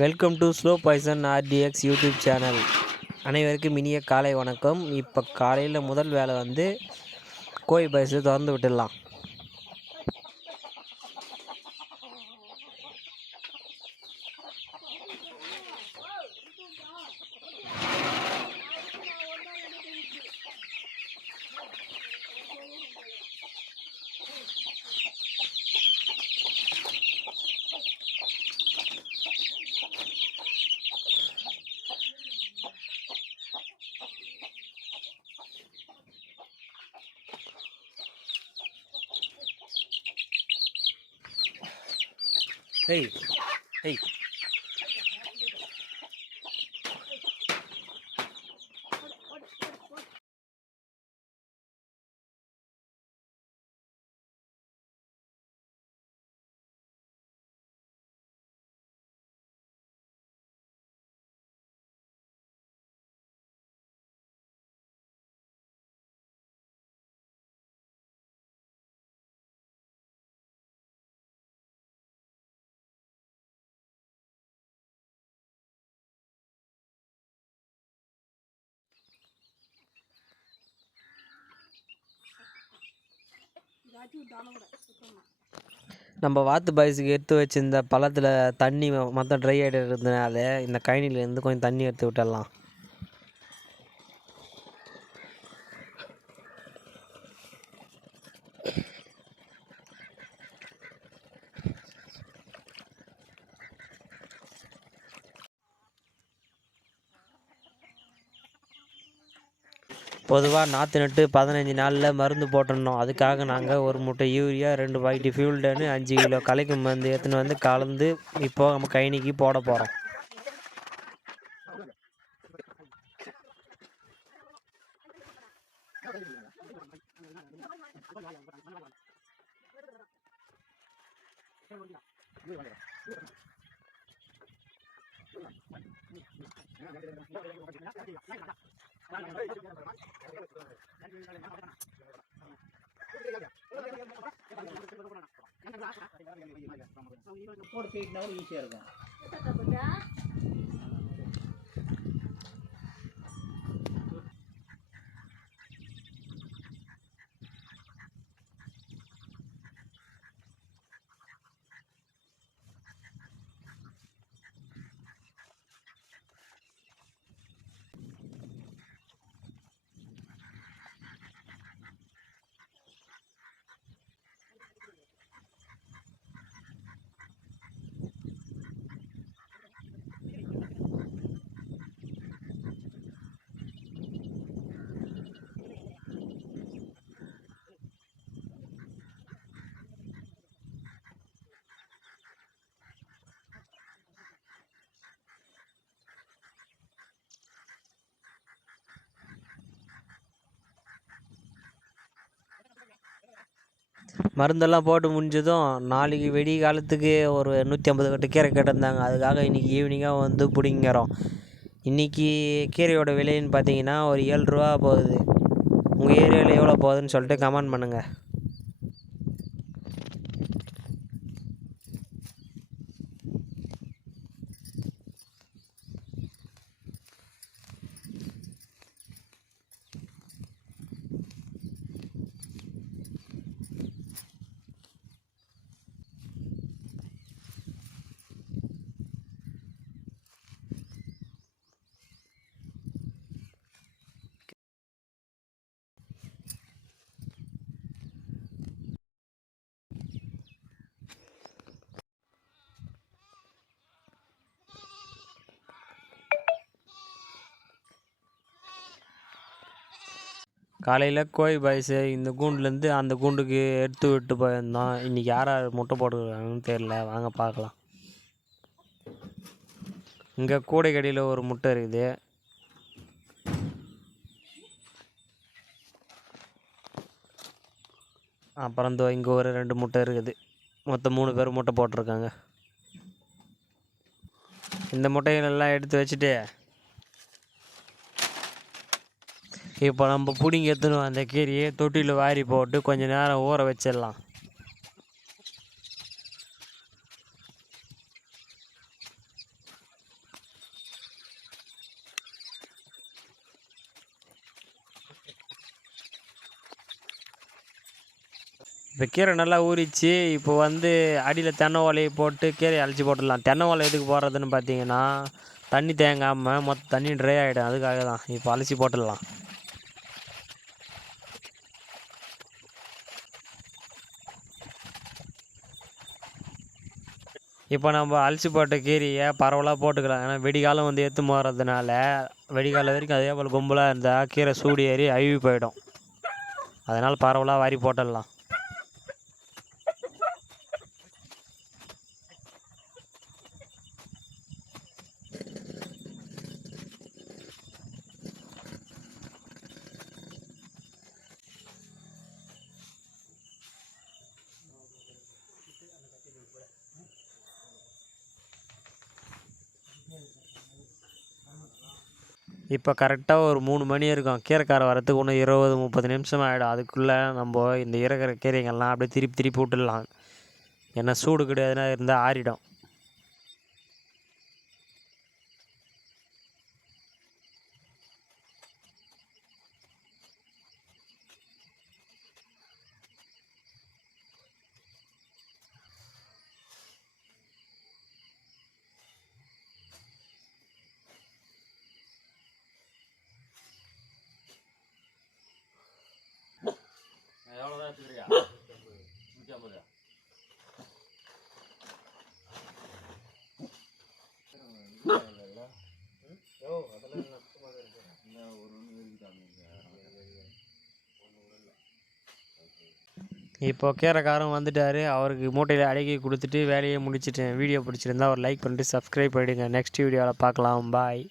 Welcome to slow poison RDX YouTube channel. அனைவருக்கும் இனிய காலை வணக்கம். இப்போ காலையில் முதல் வேலை கோழி பாய்ஸை திறந்து விட்டுடலாம். Hey, hey. நம்ம வாத்து பாய்ஸுக்கு எடுத்து வச்சிருந்த பழத்தில் தண்ணி மொத்தம் ட்ரை ஆகிட்டு இருந்ததுனால இந்த கழனிலேருந்து கொஞ்சம் தண்ணி எடுத்து விட்டுடலாம். பொதுவாக நாற்று நட்டு 15 நாளில் மருந்து போட்டுடணும். அதுக்காக நாங்கள் ஒரு மூட்டை யூரியா, 2 பாக்கெட்டு ஃபியூல் டன்னு, 5 கிலோ களைக்கு மருந்து எடுத்துன்னு வந்து கலந்து இப்போது நம்ம கழனிக்கு போட போகிறோம். போட்டு போயிட்டுனா ஈஸியாக இருக்கும். மருந்தெல்லாம் போட்டு முடிஞ்சதும் நாளைக்கு வெடி காலத்துக்கு ஒரு 150 கட்டு கீரை கேட்டிருந்தாங்க. அதுக்காக இன்றைக்கி ஈவினிங்காக பிடிங்கிறோம். இன்றைக்கி கீரையோட விலைன்னு பார்த்தீங்கன்னா ஒரு 7 ரூபா போகுது. உங்கள் ஏரியாவில் எவ்வளோ போகுதுன்னு சொல்லிட்டு கமெண்ட் பண்ணுங்கள். காலையில் கோழி பாய்ஸு இந்த கூண்டுலேருந்து அந்த கூண்டுக்கு எடுத்து விட்டு போயிருந்தோம். இன்றைக்கி யார் யார் முட்டை போட்டுருக்காங்கன்னு தெரில, வாங்க பார்க்கலாம். இங்கே கூடைக்கடியில் ஒரு முட்டை இருக்குது. அப்புறம் இங்கே ஒரு 2 முட்டை இருக்குது. மொத்தம் 3 பேர் முட்டை போட்டிருக்காங்க. இந்த முட்டைகளெல்லாம் எடுத்து வச்சுட்டு இப்போ நம்ம பிடிங்கி எடுத்துன்னு அந்த கீரையை தொட்டியில் வாரி போட்டு கொஞ்சம் நேரம் ஊற வச்சிடலாம். இப்போ கீரை நல்லா ஊறிச்சு. இப்போ வந்து அடியில் தென்னை ஓலையை போட்டு கீரையை அலசி போட்டுடலாம். தென்னை ஓலை எதுக்கு போடுறதுன்னு பார்த்தீங்கன்னா, தண்ணி தேங்காமல் மொத்த தண்ணி ட்ரை ஆகிடும். அதுக்காக தான் இப்போ அலசி போட்டுடலாம். இப்போ நம்ம அலசி போட்ட கீரையை பரவலாக போட்டுக்கலாம். ஏன்னா வெடிகாலம் வந்து எடுத்து போகிறதுனால வெடிகாலம் வரைக்கும் அதே போல் கும்பலாக இருந்தால் கீரை சூடு ஏறி அழுவி போயிடும். அதனால் பரவலாக வாரி போட்டுடலாம். இப்போ கரெக்டாக ஒரு 3 மணி இருக்கும். கீரைக்கார வரத்துக்கு இன்னும் 20-30 நிமிஷம் ஆகிடும். அதுக்குள்ளே நம்ம இந்த இருக்கிற கீரைங்கள்லாம் அப்படியே திருப்பி திருப்பி விட்டுடலாம். ஏன்னா சூடு கிடையாதுன்னா இருந்தால் ஆறிடும். இப்போ கீரைக்காரன் வந்துட்டார். அவருக்கு மூட்டையில் அடக்கி கொடுத்துட்டு வேலையை முடிச்சிட்டேன். வீடியோ பிடிச்சிருந்தா ஒரு லைக் பண்ணிட்டு சப்ஸ்கிரைப் பண்ணிவிடுங்க. நெக்ஸ்ட் வீடியோவில் பார்க்கலாம். பாய்.